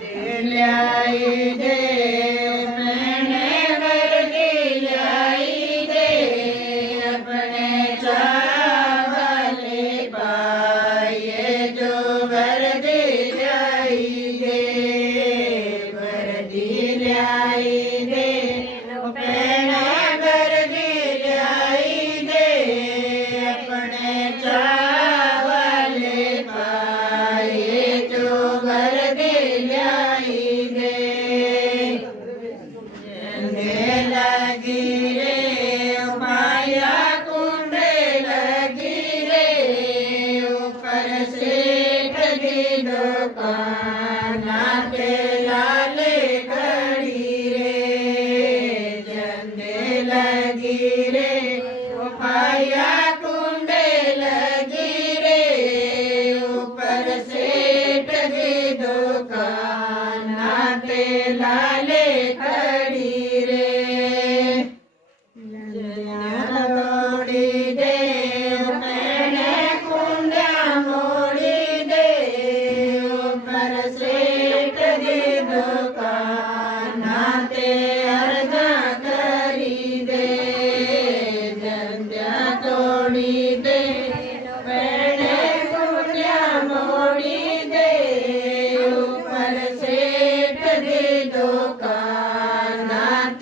ल्याई दे मैंने वर्दी ल्याई दे अपने चावले पाए जो वर्दी ल्याई दे वर्दी ल्याई दे मैंने वर्दी ल्याई दे अपने चावले पाए जो वर्दी ल्याई दे लगी रे माया कुंडे लगी रे ऊपर से कदी दुकान के लाले खड़ी रे झंडे लगी रे माया कुंडे लगी रे ऊपर से कदी दुकान के लाले खड़ी रे तोड़ी दे मैंने कुंडिया मोड़ी दे ऊपर से कदी दुकान ते अर्धा करी दे जंदिया तोड़ी दे मैंने कुंडिया मोड़ी दे ऊपर से कदी दुकान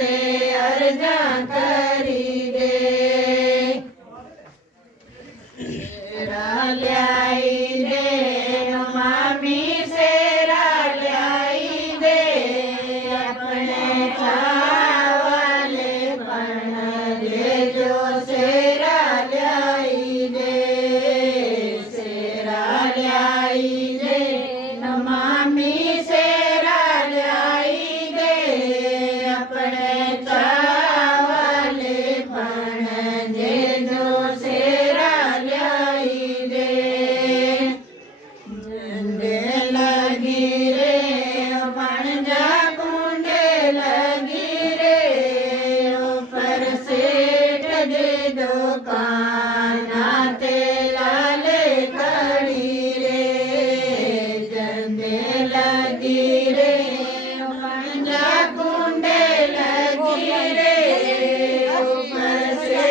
ते अर्धा करी दे सेरा ल्याई दे मामी सेरा ल्याई दे अपने चावले पण दे जो सेरा ल्याई दे सेरा ल्याई दे मामी सेरा ल्याई दे अपने चावले पण दे जो सेरा ल्याई दे झंडे लगी रे पणजा कुंडे लगी रे ऊपर से कदी दुकान ते लाले खड़ी रे झंडे लगी रे पणजा कुंडे लगी रे ऊपर से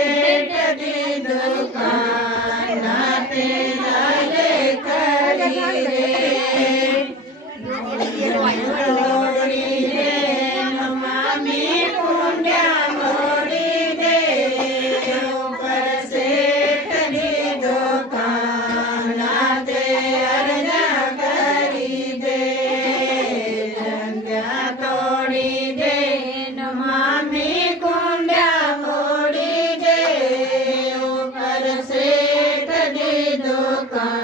कदी दुकान ते लाले खड़ी रे मोड़ी दे मामी कुंडिया मोड़ी दे ऊपर से कदी दुकान ते अर्धा करी दे जंदिया तोड़ी दे मामी कुंडिया मोड़ी दे ऊपर से कदी दुकान